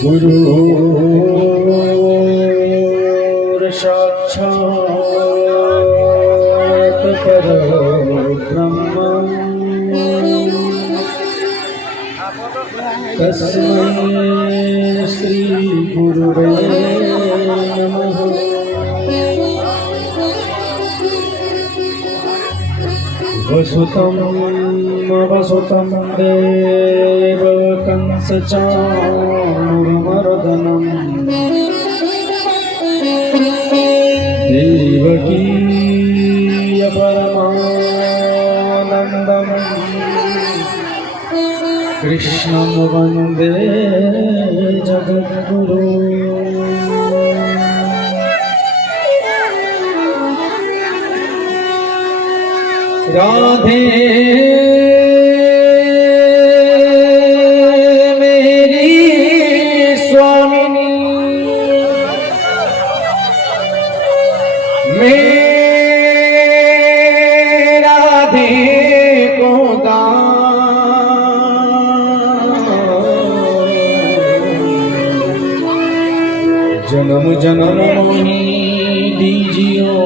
गुरुर् साक्षात् परब्रह्म तस्मै श्री गुरुवे नमः। वसुतं देवकं सचाणूरमर्दनं देवकी परमानन्दं कृष्णं वन्दे जगद्गुरुं। राधे मेरी स्वामिनी, मेरा राधे को जन्म जन्म मोही दीजियो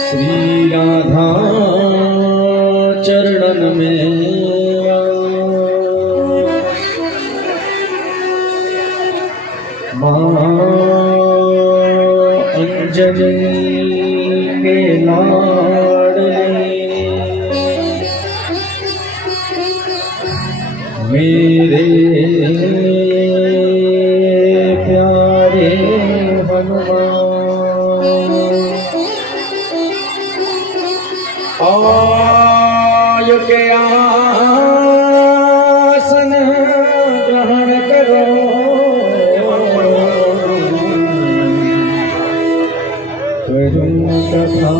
श्री राधा चरणन में। माँ अंजलि के लाडले मेरे प्यारे हनुमान, आयु के आसन ग्रहण करो, करूं कथा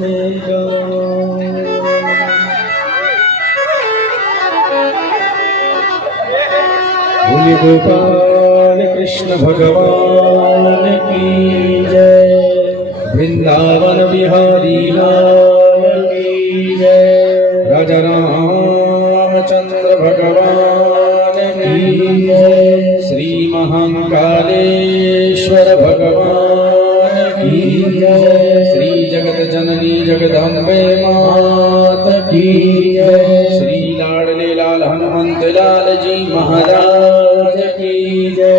में बोले गोपाल कृष्ण भगवान की जय, वृंदावन बिहारी लाल की जय, राजा रामचंद्र भगवान की जय, श्री महाकालेश्वर भगवान की जय, श्री जगत जननी जगदम्बे मात की जय, श्री लाडले लाल हनुमंत लाल जी महाराज की जय,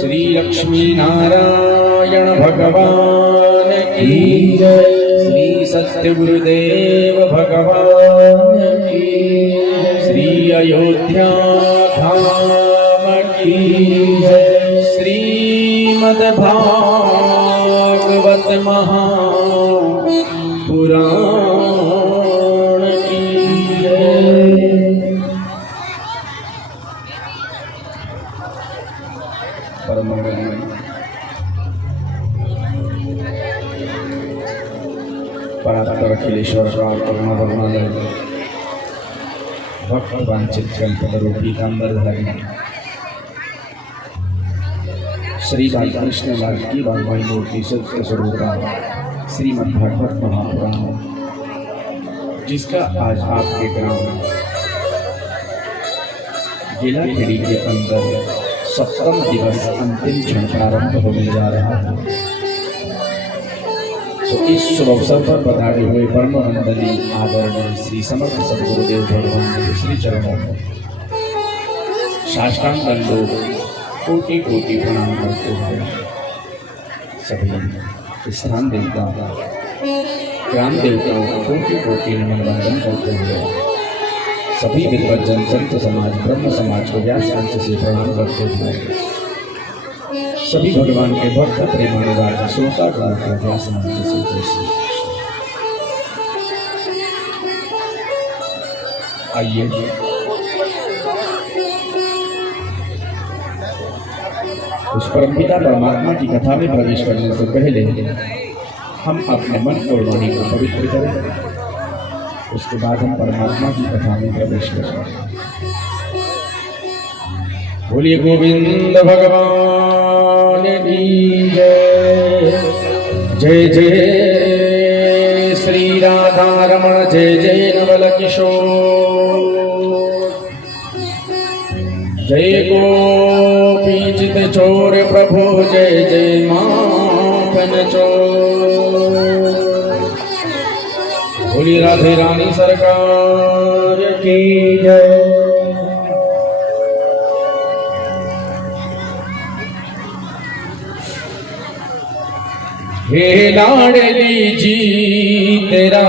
श्री लक्ष्मी नारायण भगवान की जय, श्री सत्य गुरुदेव भगवान की, श्री अयोध्या धाम की जय, श्रीमद्भागवत महापुराण की जय। परम परात्पर अखिलेश्वर राम करुणा भगवान भक्त वांछित कल्पतरूपी कांबरधारी श्री बालकृष्ण लाल की बालवाई मूर्ति सत्य स्वरूपा श्रीमद्भागवत महापुराण, जिसका आज आपके ग्राम जिलाखेड़ी के अंदर 7वां दिवस अंतिम क्षण प्रारंभ होने जा रहा है। तो इस शुभ अवसर पर पधारे हुए परम वंदनीय आदरणीय श्री समर्थ सद्गुरुदेव भगवान के श्री चरणों में साष्टांग दंडों कोटि कोटि प्रणाम करते हुए सभी स्थान देवताओं ग्राम देवताओं को कोटि कोटि नमन वंदन करते हुए सभी विद्वज्जन संत समाज ब्रह्म समाज को व्यास अंश से प्रणाम करते हुए सभी भगवान के भक्त प्रेमानुराग श्रोता को व्यास मंच से जैसे आइए उस परमपिता परमात्मा की कथा में प्रवेश करने से पहले हम अपने मन और वाणी को पवित्र करें, उसके बाद हम परमात्मा की कथा में प्रवेश करें। बोलिए गोविंद भगवान की जय। जय जय श्री राम। राधा रमण जय जय नवल किशोर, जय गोपीचित चोर प्रभु जय जय माखन चोर। बोली राधे रानी सरकार की जय। हे लाडली जी तेरा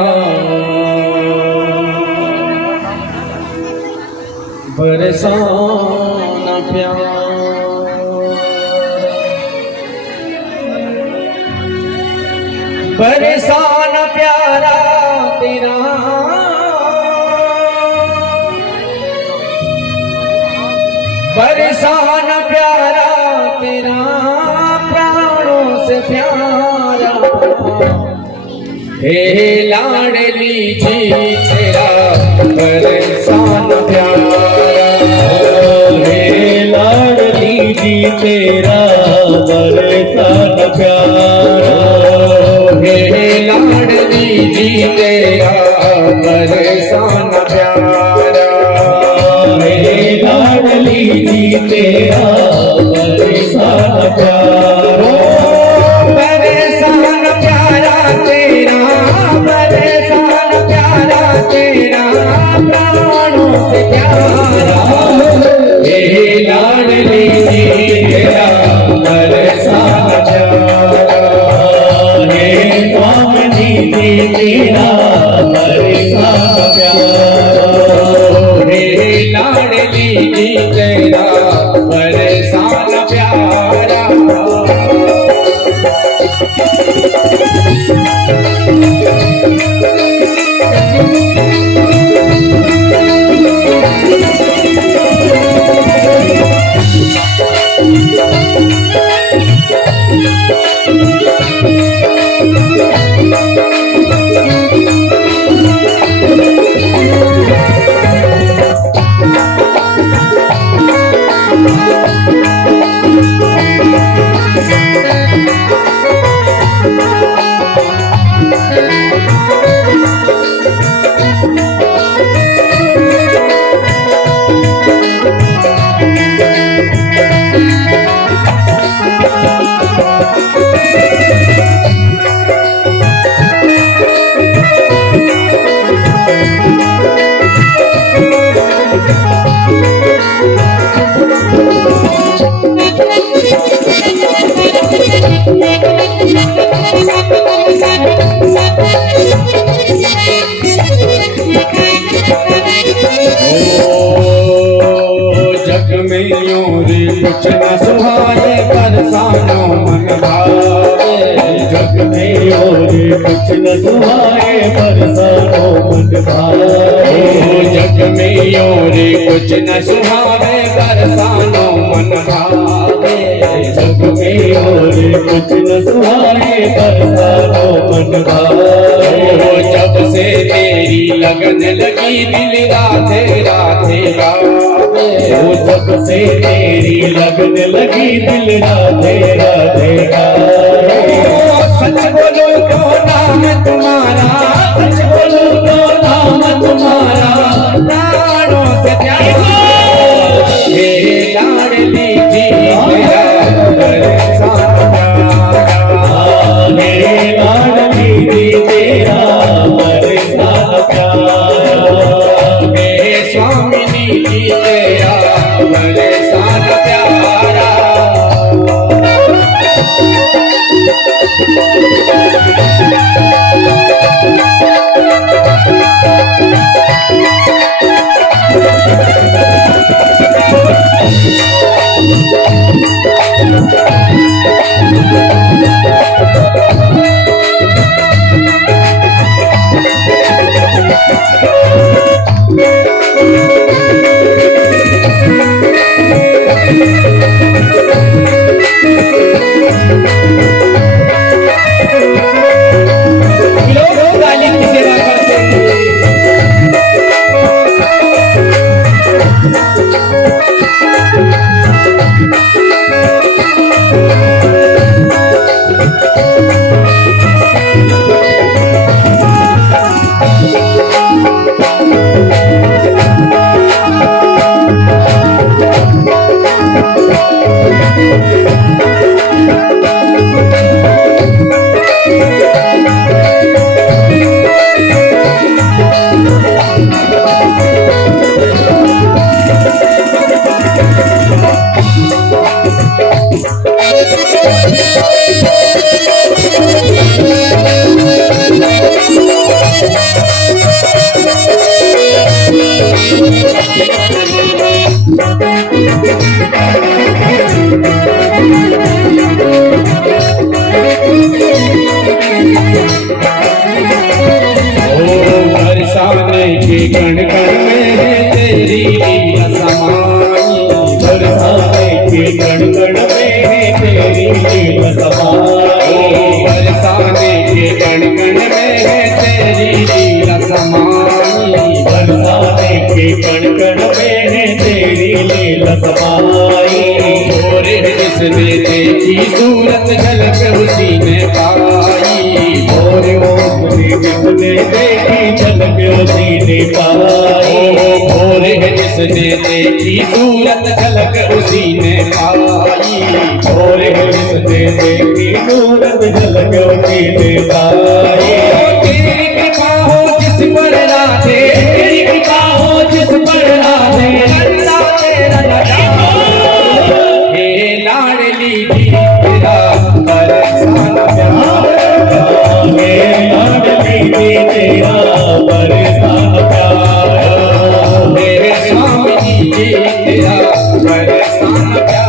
बरसाना प्यार, बरसाना प्यारा तेरा, बरसाना प्यारा तेरा प्राणों से प्यारा। हे लाडली जी तेरा बरसाना प्यारा, हे लाडली जी तेरा बरसाना प्यारा, हे लाडली जी तेरा बरसाना प्यारा, हे लाडली जी तेरा बरसाना प्यारा, बरसाना प्यारा तेरा, बरसाना प्यारा तेरा प्राणों से प्यारा। हे लाडली जी तेरा बरसाना प्यारा, हे स्वामी जी तेरा बरसाना प्यारा, हे लाडली जी तेरा बरसाना प्यारा। जग में यूं रे कुछ न सुहाए बरसाना मन भावे, जग में और कुछ न सुहाए बरसानो मन भावे, जग में यूं रे कुछ न सुहावे बरसाना मन भावे, जग में और कुछ न सुहाए बरसानो मन भावे, जब से तेरी लगन लगी दिल राधे राधे गावे, जब से तेरी लगन लगी दिल राधे राधे गावे। सच बोलो तो नाम तुम्हारा, सच बोलो तो नाम तुम्हारा प्राणों से प्यारा। हे लाडली जी तेरा बरसाना प्यारा, हे लाडली जी तेरा बरसाना प्यारा, हे स्वामिनी जी तेरा बरसाना प्यारा। के कण कण में है तेरी लीला समाई, बरसाने के कण कण में है तेरी लीला समाई, बरसाने के कण कण में है तेरी लीला समाई, बरसाने के कण कण में है तेरी लीला समाई। भोरे जिसने देखी सूरत झलक उसी ने पाई, भोरे उसने जिसने देखी झलक उसी ने पाई, भोरे जिसने देखी सूरत झलक उसी ने पाई, भोरे जिसने देखी सूरत झलक उसी ने पाई। तेरी कृपा हो जिस पर राधे, तेरी कृपा हो जिस पर राधे, बंदा तेरा लगा हे लाडली जी तेरा बरसाना प्यार, हे लाडली जी तेरा बरसाना प्यार, मेरे स्वामी जी तेरा बरसाना प्यार।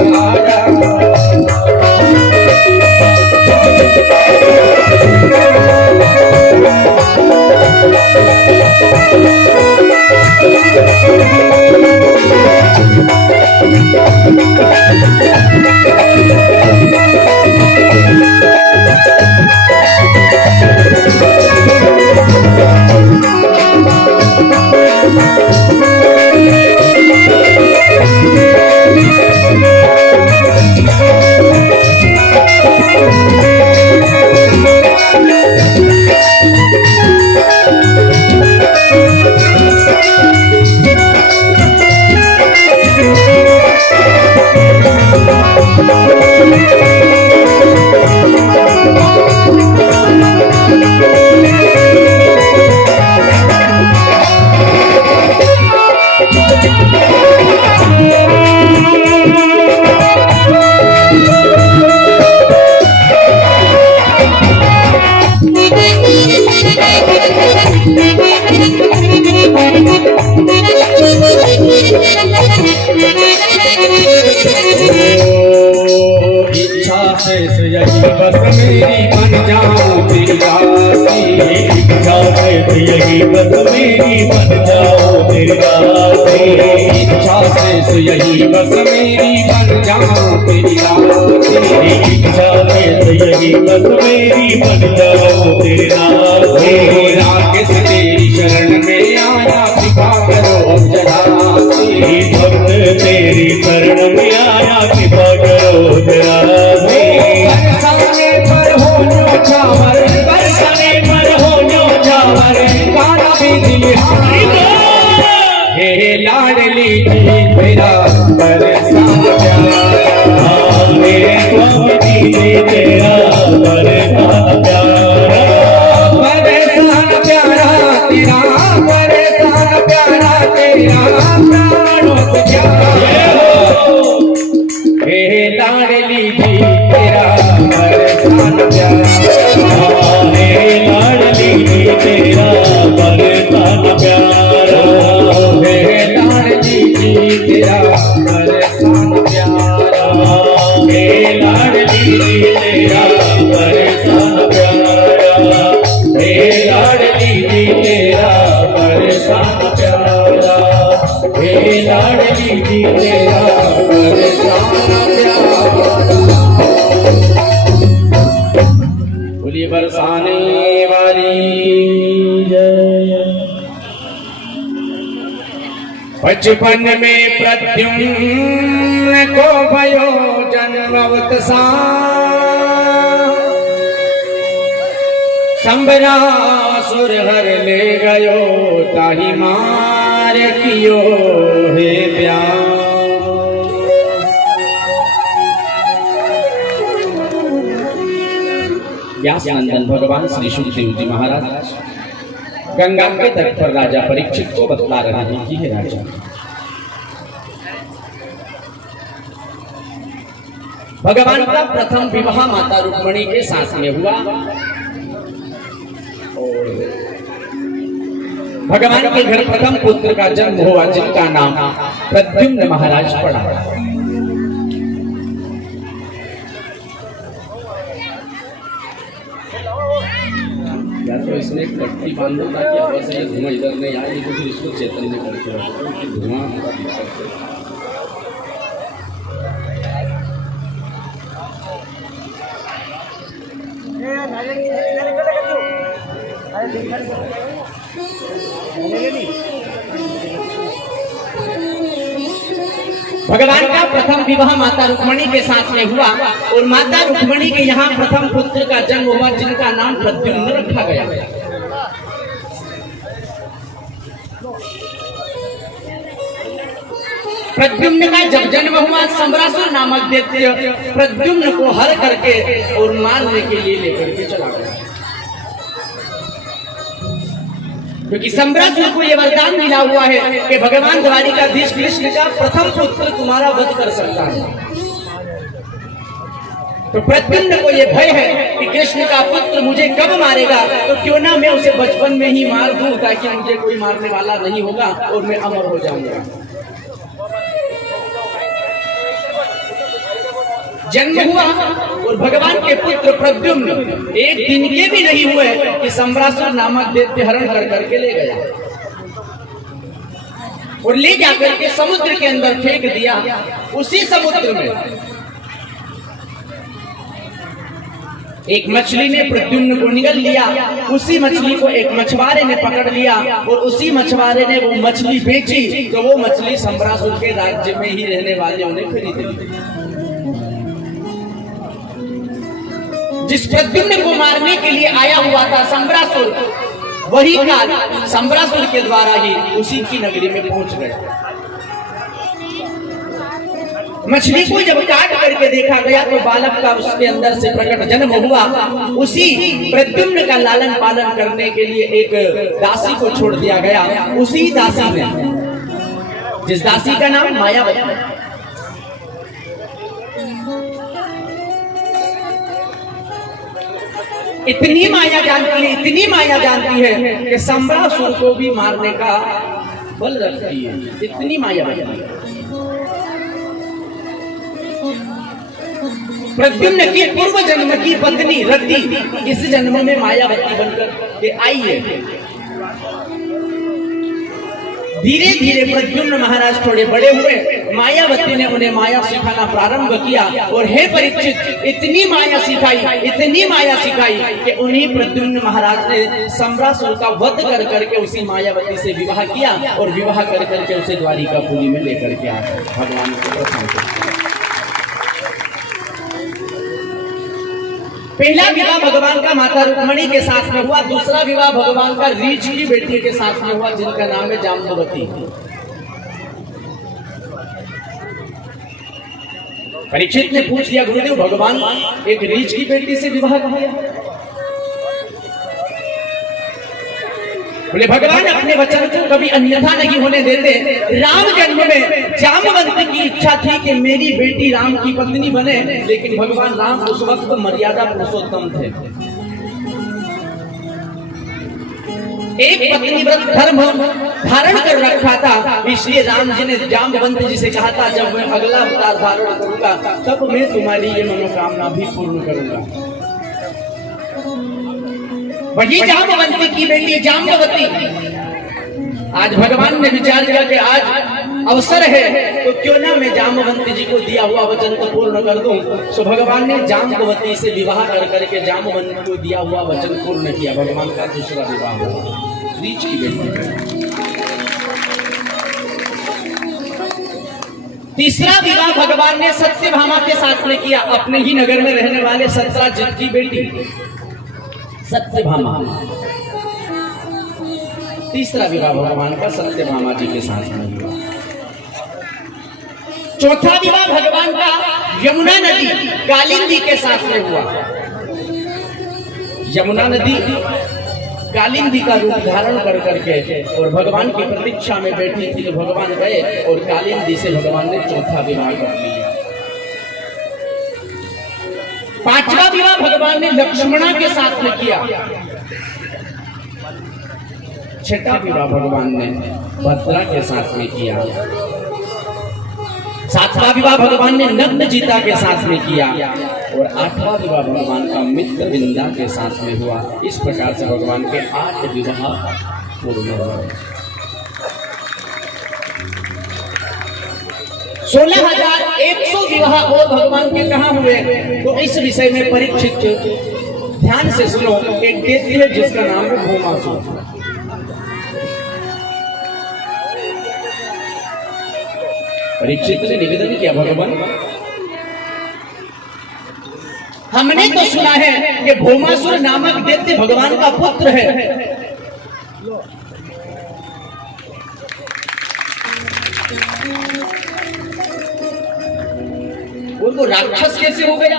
इच्छा से यही बस मेरी बन जाऊं तेरी दासी, इच्छा से यही बस मेरी बन जाओ तेरी दासी, इच्छा से यही बस मेरी बन जाऊं तेरी दासी, इच्छा से यही बस मेरी बन जाओ तेरी दासी। राकेश तेरी शरण में आया कृपा करो जरासी, भक्त तेरी शरण में आया कृपा करो जरा से। बरसाने पर हो न्योछावर, बरसाने पर हो न्योछावर, गाना भी दिहारी हे लाडली जी तेरा बरसाना प्यार, मेरे स्वामी जी तेरा बरसाना प्यारा, बरसाना प्यारा तेरा, बरसाना प्यारा तेरा प्राणों से प्यारा, हे लाडली जी तेरा बरसाना प्यार, मेरे लाडली जी तेरा बरसाना प्यारा, हे लाडली जी तेरा बरसाना प्यारा, हे लाडली जी तेरा बरसाना प्यारा, हे लाडली जी तेरा बरसाना प्यारा, हे लाडली जी तेरा बरसाना प्यारा। बोलिए बरसाने वाली जय। बचपन में प्रद्युम्न को भयो जन्मवत सा, संबरासुर हर ले गयो ताहि मार कियो हे प्यार। व्यास नंदन भगवान श्री सुखदेव जी महाराज गंगा के तट पर राजा परीक्षित को बतला रहे हैं कि हे राजा, भगवान का प्रथम विवाह माता रुक्मिणी के साथ में हुआ और भगवान के घर प्रथम पुत्र का जन्म हुआ जिनका नाम प्रद्युम्न महाराज पड़ा। या तो इसमें पट्टी बांधो ताकि हवा से धुआं इधर नहीं आए, तो फिर इसको चैतन्य करके रखो कि धुआं भगवान का प्रथम विवाह माता रुक्मणी के साथ में हुआ और माता रुक्मणी के यहाँ प्रथम पुत्र का जन्म हुआ जिनका नाम प्रद्युम्न रखा गया। प्रद्युम्न का जब जन्म हुआ, सम्रासुर नामक दैत्य प्रद्युम्न को हर करके और मारने के लिए लेकर के चला गया, क्योंकि सम्रासुर को यह वरदान मिला हुआ है कि भगवान द्वारिकाधीश कृष्ण का प्रथम पुत्र तुम्हारा वध कर सकता है। तो प्रद्युम्न को यह भय है कि कृष्ण का पुत्र मुझे कब मारेगा, तो क्यों ना मैं उसे बचपन में ही मार दूं ताकि मुझे कोई मारने वाला नहीं होगा और मैं अमर हो जाऊंगा। जन्म हुआ और भगवान के पुत्र प्रद्युम्न एक दिन के भी नहीं हुए कि सम्रासुर नामक दैत्य हरण कर करके ले गया और ले जाकर के समुद्र के अंदर फेंक दिया। उसी समुद्र में एक मछली ने प्रद्युम्न को निगल लिया, उसी मछली को एक मछुआरे ने पकड़ लिया और उसी मछुआरे ने वो मछली बेची, तो वो मछली सम्रासुर के राज्य में ही रहने वालों ने खरीद ली। जिस प्रद्युम्न को मारने के लिए आया हुआ था सम्रासुर, वही काल सम्रासुर के द्वारा ही उसी की नगरी में पहुंच गया। मछली को जब काट करके देखा गया तो बालक का उसके अंदर से प्रकट जन्म हुआ। उसी प्रद्युम्न का लालन पालन करने के लिए एक दासी को छोड़ दिया गया। उसी दासी ने, जिस दासी का नाम मायावती, इतनी माया जानती है कि सम्रासुर को भी मारने का बल रखती है। इतनी माया जानती है। प्रद्युम्न की पूर्व जन्म की पत्नी रति इस जन्म में मायावती बनकर के आई है। धीरे धीरे प्रद्युम्न महाराज थोड़े बड़े हुए, मायावती ने उन्हें माया सिखाना प्रारंभ किया और हे परीक्षित, इतनी माया सिखाई कि उन्हीं प्रद्युम्न महाराज ने सम्रासुर का वध कर करके उसी मायावती से विवाह किया और विवाह कर करके उसे द्वारिकापुरी में लेकर के आए। भगवान को प्रसन्न। पहला विवाह भगवान का माता रुक्मणी के साथ में हुआ, दूसरा विवाह भगवान का रीछ की बेटी के साथ में हुआ जिनका नाम है जाम्बवती। परीक्षित ने पूछ लिया, गुरुदेव भगवान एक रीछ की बेटी से विवाह किया? बोले भगवान अपने वचन को कभी अन्यथा नहीं होने देते। राम जन्म में जाम्बवती की इच्छा थी कि मेरी बेटी राम की पत्नी बने, लेकिन भगवान राम उस वक्त मर्यादा पुरुषोत्तम थे। एक पत्नी व्रत धर्म धारण कर रखा था, इसलिए राम जी ने जाम्बवती जी से कहा था, जब मैं अगला अवतार धारण करूंगा तब मैं तुम्हारी ये मनोकामना भी पूर्ण करूंगा। वही जाम्बवती की बेटी जाम्बवती, आज भगवान ने विचार किया कि आज अवसर है तो क्यों ना मैं जाम्बवती जी को दिया हुआ वचन को पूर्ण कर दूं। तो भगवान ने जाम्बवती से विवाह कर करके जाम्बवती को दिया हुआ वचन पूर्ण किया। भगवान का दूसरा विवाह हुआ रीछ की बेटी। तीसरा विवाह भगवान ने सत्यभामा के साथ में किया, अपने ही नगर में रहने वाले सत्यजित की बेटी सत्यभामा। तीसरा विवाह भगवान का सत्यभामा जी के साथ में हुआ। चौथा विवाह भगवान का यमुना नदी कालिंदी के साथ में हुआ। यमुना नदी कालिंदी का रूप धारण कर करके और भगवान की प्रतीक्षा में बैठी थी, तो भगवान गए और कालिंदी से भगवान ने चौथा विवाह कर लिया। पांचवा विवाह भगवान ने लक्ष्मणा के साथ में किया। छठा विवाह भगवान ने भद्रा के साथ में किया। सातवां विवाह भगवान ने नग्नजिता के साथ में किया। और 8वां विवाह भगवान का मित्र वृंदा के साथ में हुआ। इस प्रकार से भगवान के 8 विवाह पूर्ण हुए। 16,100 विवाह और भगवान के कहाँ हुए, तो इस विषय में परीक्षित ध्यान से सुनो। एक दैत्य है जिसका नाम है भौमासुर। परीक्षित ने निवेदन किया, भगवान हमने तो सुना है कि भौमासुर नामक दैत्य भगवान का पुत्र है, और वो राक्षस कैसे हो गया?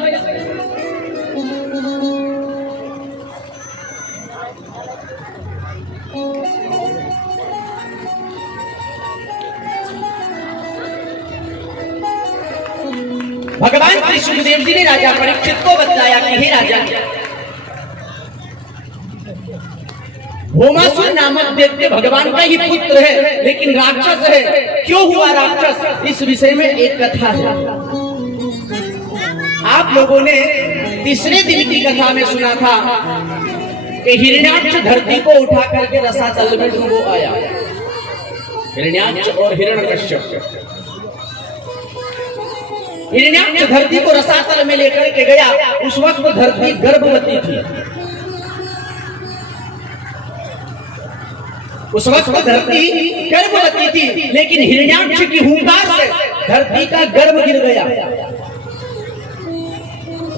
भगवान श्री सुखदेव जी ने राजा परीक्षित को बतलाया कि हे राजा, भौमासुर नामक दैत्य भगवान का ही पुत्र है, लेकिन राक्षस है। क्यों हुआ राक्षस, इस विषय में एक कथा है। आप लोगों ने तीसरे दिन की कथा में सुना था कि हिरण्याक्ष धरती को उठा करके रसातल में डूबो आया। हिरण्याक्ष और हिरण्यकश्यप। हिरण्याक्ष धरती को रसातल में लेकर के गया। उस वक्त धरती गर्भवती थी। उस वक्त धरती गर्भवती थी, लेकिन हिरण्याक्ष की हुंकार से धरती का गर्भ गिर गया।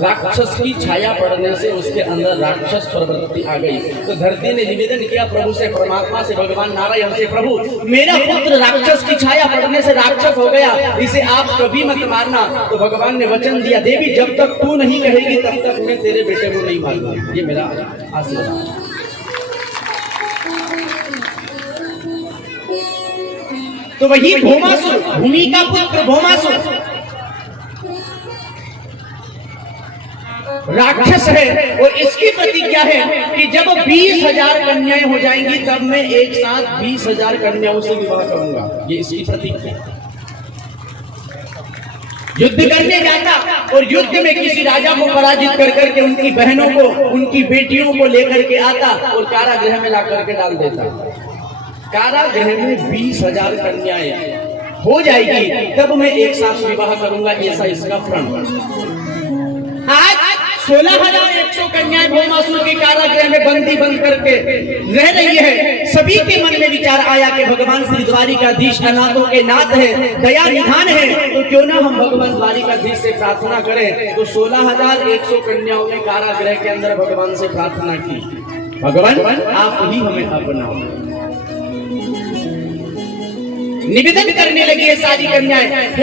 राक्षस की छाया पड़ने से उसके अंदर राक्षस प्रवृत्ति आ गई। तो धरती ने निवेदन किया प्रभु से, परमात्मा से, भगवान नारायण से, प्रभु मेरा पुत्र राक्षस की छाया पड़ने से राक्षस हो गया, इसे आप कभी मत मारना। तो भगवान ने वचन दिया, देवी जब तक तू नहीं कहेगी तब तक मैं तेरे बेटे को नहीं मारूंगा। ये मेरा आशीर्वाद। तो वही भौमासुर, भूमि का पुत्र भौमासुर राक्षस है, और इसकी प्रतिज्ञा है कि जब 20,000 कन्याएं हो जाएंगी तब मैं एक साथ 20,000 कन्याओं से विवाह करूंगा। ये इसकी प्रतिज्ञा। युद्ध करने जाता और युद्ध में किसी राजा को पराजित कर करके उनकी बहनों को, उनकी बेटियों को लेकर के आता और कारागृह में ला करके डाल देता। कारागृह में 20,000 कन्याएं हो जाएगी तब मैं एक साथ विवाह करूंगा, ऐसा इसका प्रण। आज 16,100 कन्याएं भौमासुर के कारागृह में बंदी बन करके रह रही है। सभी के मन में विचार आया कि भगवान श्री द्वारिकाधीश अनाथों के नाथ है, दया निधान है, तो क्यों ना हम भगवान द्वारिकाधीश से प्रार्थना करें। तो 16,100 कन्याओं ने कारागृह के अंदर भगवान से प्रार्थना की, भगवान आप ही हमें अपनाओ। निवेदन करने लगी है सारी कन्याएं।